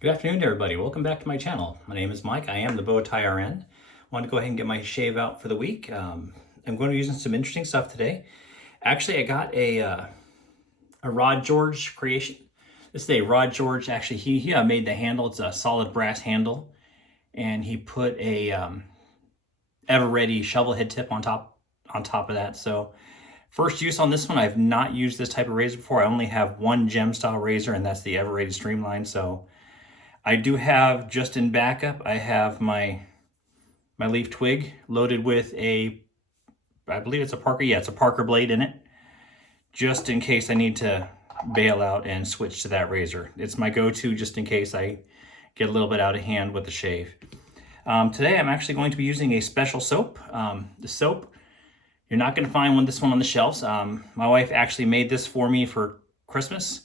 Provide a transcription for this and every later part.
Good afternoon, everybody. Welcome back to my channel. My name is Mike. I am the Bowtie RN. I want to go ahead and get my shave out for the week. I'm going to be using some interesting stuff today. Actually, I got a Rod George creation. This is a Rod George. Actually, he made the handle. It's a solid brass handle, and he put a ever-ready shovel head tip on top of that. So, first use on this one. I've not used this type of razor before. I only have one gem style razor, and that's the ever-ready Streamline. So I do have, just in backup, I have my leaf twig loaded with I believe it's a Parker. Yeah, it's a Parker blade in it, just in case I need to bail out and switch to that razor. It's my go-to just in case I get a little bit out of hand with the shave. Today I'm actually going to be using a special soap. The soap, you're not going to find this one on the shelves. My wife actually made this for me for Christmas.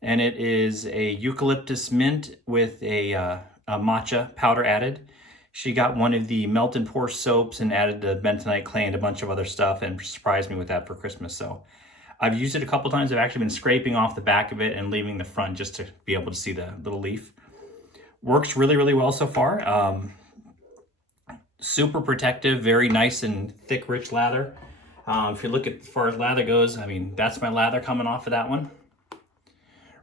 And it is a eucalyptus mint with a matcha powder added. She got one of the melt and pour soaps and added the bentonite clay and a bunch of other stuff and surprised me with that for Christmas. So I've used it a couple times. I've actually been scraping off the back of it and leaving the front just to be able to see the little leaf. Works really, really well so far. Super protective, very nice and thick, rich lather. If you look at as far as lather goes, I mean, that's my lather coming off of that one.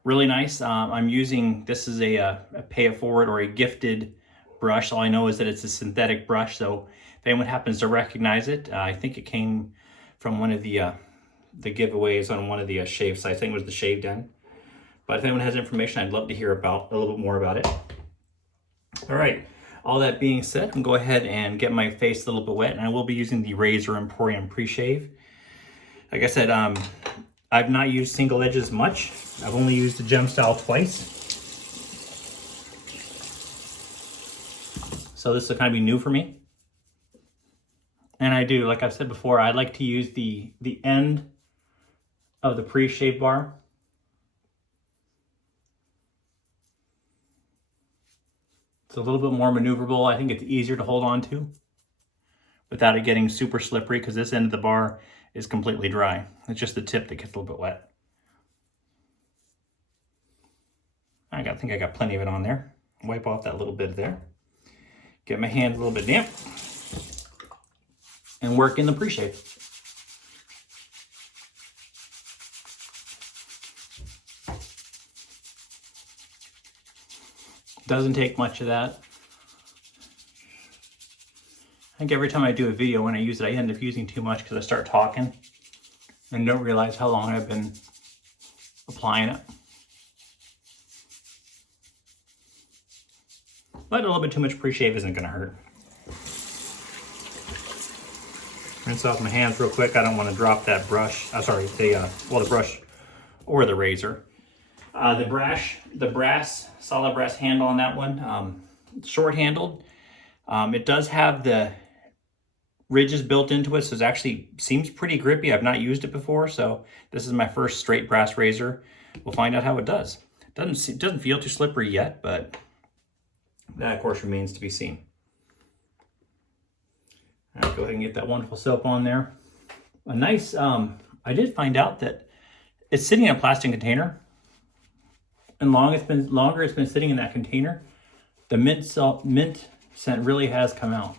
Really nice. I'm using, this is a pay it forward or a gifted brush. All I know is that it's a synthetic brush, so if anyone happens to recognize it, I think it came from one of the giveaways on one of the shave sites. I think it was the Shave Den. But if anyone has information, I'd love to hear about a little bit more about it. All right. All that being said, I'm going to go ahead and get my face a little bit wet, and I will be using the Razor Emporium Pre-Shave. Like I said, I've not used single edges much. I've only used the gem style twice. So this will kind of be new for me. And I do, like I've said before, I like to use the end of the pre-shave bar. It's a little bit more maneuverable. I think it's easier to hold on to without it getting super slippery, because this end of the bar is completely dry. It's just the tip that gets a little bit wet. I think I got plenty of it on there. Wipe off that little bit there. Get my hands a little bit damp. And work in the pre-shave. Doesn't take much of that. I think every time I do a video, when I use it, I end up using too much because I start talking and don't realize how long I've been applying it. But a little bit too much pre-shave isn't going to hurt. Rinse off my hands real quick. I don't want to drop that brush. The brush or the razor. The brass, solid brass handle on that one, short handled. It does have the ridges built into it, so it actually seems pretty grippy. I've not used it before, so this is my first straight brass razor. We'll find out how it does. It doesn't feel too slippery yet, but that, of course, remains to be seen. All right, go ahead and get that wonderful soap on there. A nice, I did find out that it's sitting in a plastic container, and longer it's been sitting in that container, the mint scent really has come out.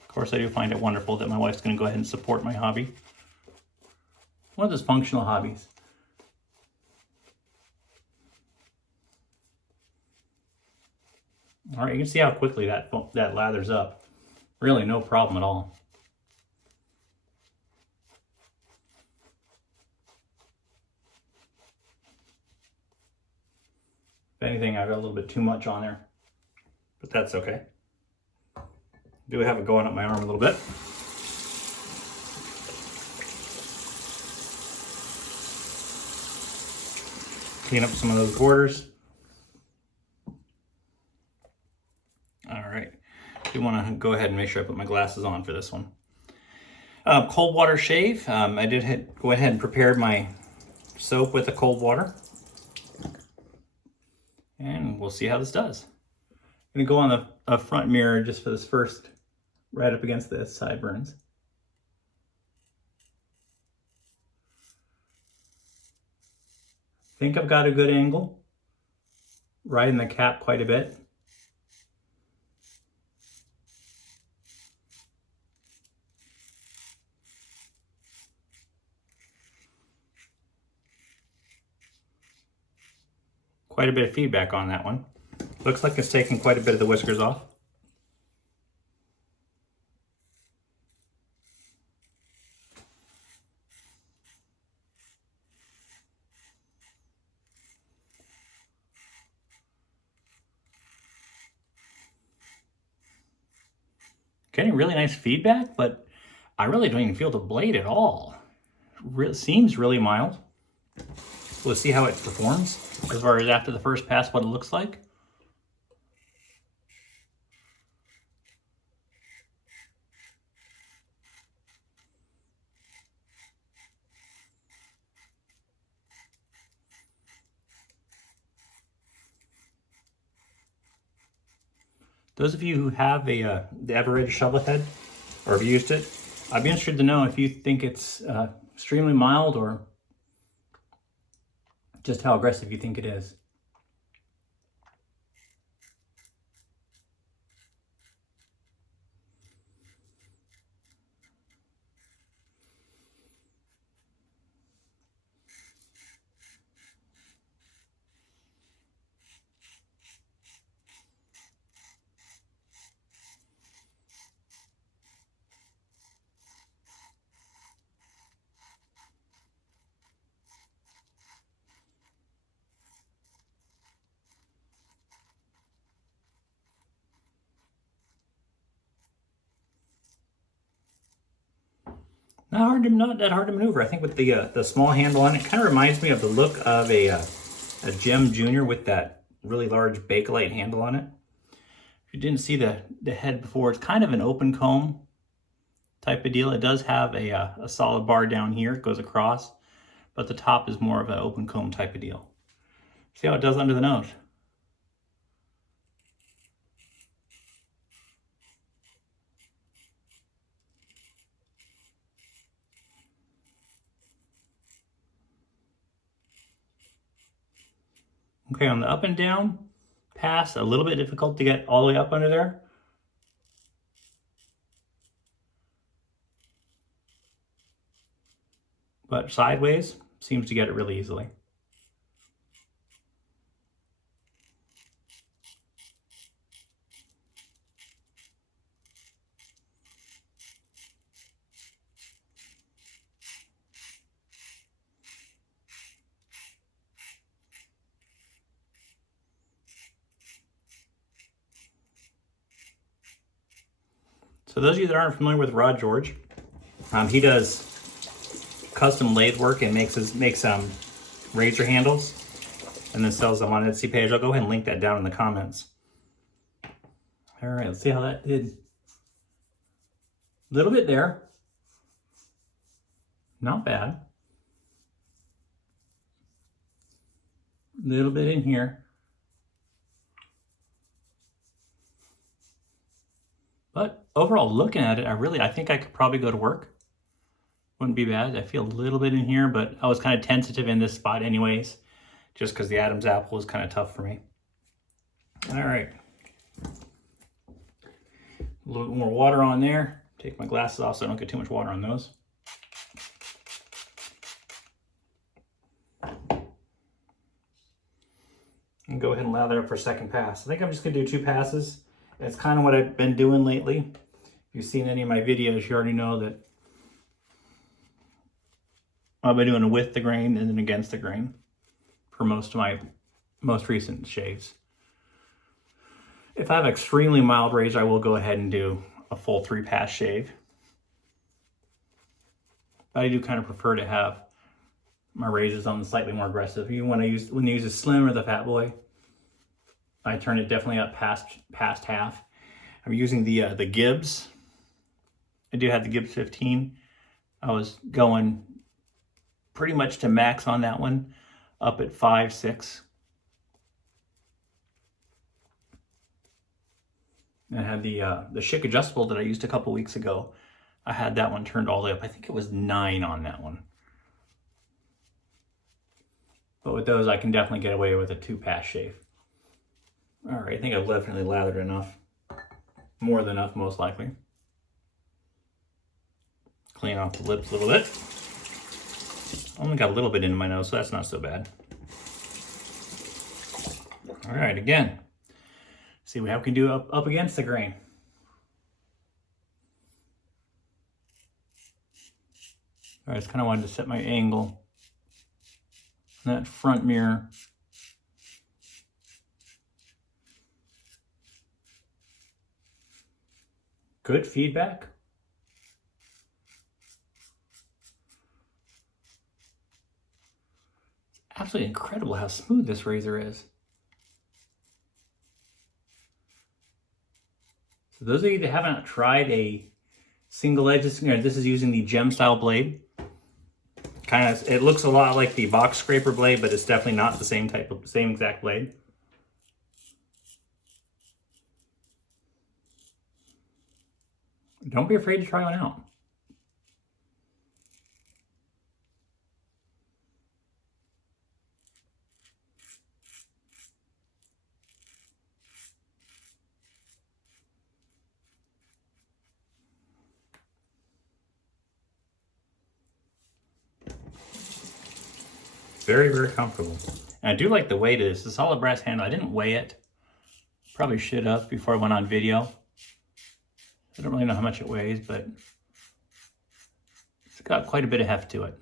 Of course, I do find it wonderful that my wife's going to go ahead and support my hobby. One of those functional hobbies. All right, you can see how quickly that lathers up. Really, no problem at all. If anything, I've got a little bit too much on there, but that's okay. Do have it going up my arm a little bit. Clean up some of those borders. All right, I do want to go ahead and make sure I put my glasses on for this one. Cold water shave. I did go ahead and prepare my soap with the cold water. And we'll see how this does. I'm gonna go on the front mirror just for this first, right up against the sideburns. think I've got a good angle. Right in the cap quite a bit. Quite a bit of feedback on that one. Looks like it's taking quite a bit of the whiskers off. Getting really nice feedback, but I really don't even feel the blade at all. Seems really mild. We'll see how it performs as far as after the first pass, what it looks like. Those of you who have the Eveready shovel head or have used it, I'd be interested to know if you think it's extremely mild or just how aggressive you think it is. Not that hard to maneuver. I think with the small handle on it, kind of reminds me of the look of a Gem Junior with that really large Bakelite handle on it. If you didn't see the head before, it's kind of an open comb type of deal. It does have a solid bar down here. It goes across, but the top is more of an open comb type of deal. See how it does under the nose. Okay, on the up and down pass, a little bit difficult to get all the way up under there. But sideways, seems to get it really easily. So those of you that aren't familiar with Rod George, he does custom lathe work and makes razor handles and then sells them on Etsy page. I'll go ahead and link that down in the comments. All right, let's see how that did. A little bit there. Not bad. A little bit in here. But overall, looking at it, I think I could probably go to work. Wouldn't be bad. I feel a little bit in here, but I was kind of tentative in this spot anyways, just because the Adam's apple was kind of tough for me. All right. A little bit more water on there. Take my glasses off so I don't get too much water on those. And go ahead and lather up for a second pass. I think I'm just gonna do 2 passes. It's kind of what I've been doing lately. If you've seen any of my videos, you already know that I've been doing it with the grain and then against the grain for most of my most recent shaves. If I have extremely mild razor, I will go ahead and do a full 3-pass shave. But I do kind of prefer to have my razors on the slightly more aggressive. When you use a Slim or the Fat Boy, I turn it definitely up past half. I'm using the Gibbs. I do have the Gibbs 15. I was going pretty much to max on that one, up at 5, 6. And I had the Schick adjustable that I used a couple weeks ago. I had that one turned all the way up. I think it was 9 on that one. But with those, I can definitely get away with a 2-pass shave. All right, I think I've definitely lathered enough. More than enough, most likely. Clean off the lips a little bit. Only got a little bit into my nose, so that's not so bad. All right, again. See what we can do up against the grain. All right, I just kind of wanted to set my angle. That front mirror. Good feedback. It's absolutely incredible how smooth this razor is. So those of you that haven't tried a single edge, this is using the gem style blade. It looks a lot like the box scraper blade, but it's definitely not the same exact blade. Don't be afraid to try one out. Very, very comfortable. And I do like the weight of this. It's a solid brass handle. I didn't weigh it. Probably should have before I went on video. I don't really know how much it weighs, but it's got quite a bit of heft to it.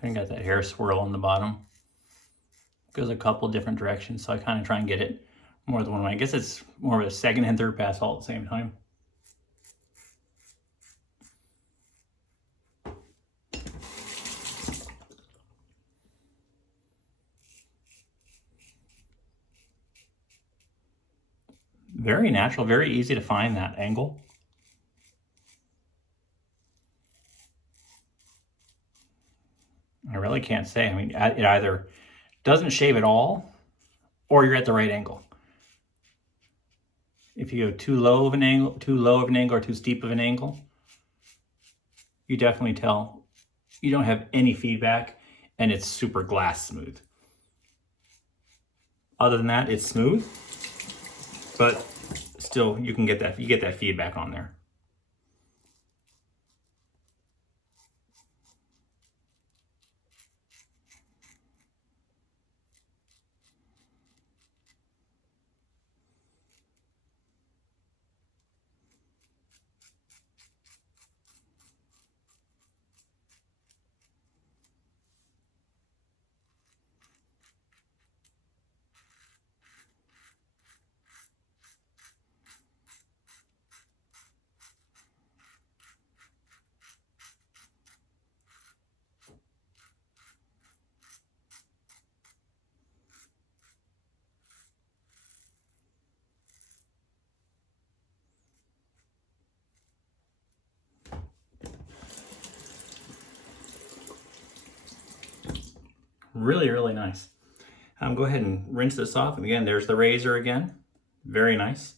Kind of got that hair swirl on the bottom. Goes a couple different directions, so I kind of try and get it more than one way. I guess it's more of a second and third pass all at the same time. Very natural, very easy to find that angle. I really can't say. I mean, it either doesn't shave at all, or you're at the right angle. If you go too low of an angle, or too steep of an angle, you definitely tell you don't have any feedback, and it's super glass smooth. Other than that, it's smooth, but still you get that feedback on there. Really, really nice. Go ahead and rinse this off. And again, there's the razor again. Very nice.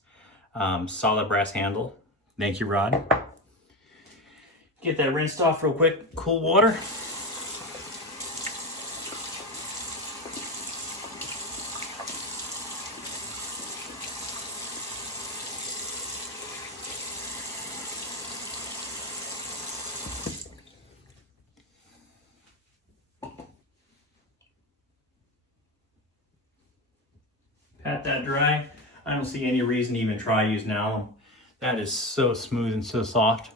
Solid brass handle. Thank you, Rod. Get that rinsed off real quick. Cool water. Pat that dry. I don't see any reason to even try using alum. That is so smooth and so soft.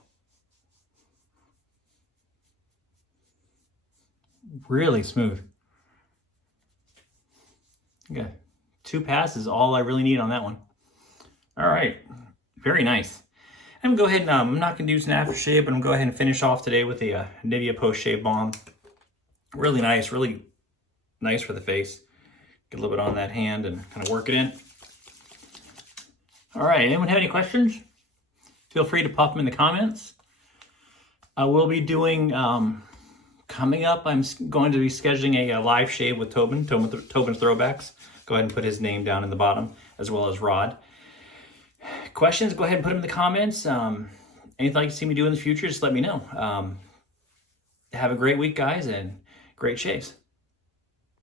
Really smooth. Okay, 2 passes, all I really need on that one. All right, very nice. I'm gonna go ahead and I'm not gonna do an aftershave, but I'm gonna go ahead and finish off today with the Nivea Post Shave Balm. Really nice for the face. Get a little bit on that hand and kind of work it in. All right, anyone have any questions? Feel free to pop them in the comments. I will be doing coming up, I'm going to be scheduling a live shave with Tobin Throwbacks. Go ahead and put his name down in the bottom, as well as Rod. Questions, go ahead and put them in the comments. Anything you'd like to see me do in the future, just let me know. Have a great week, guys, and great shaves.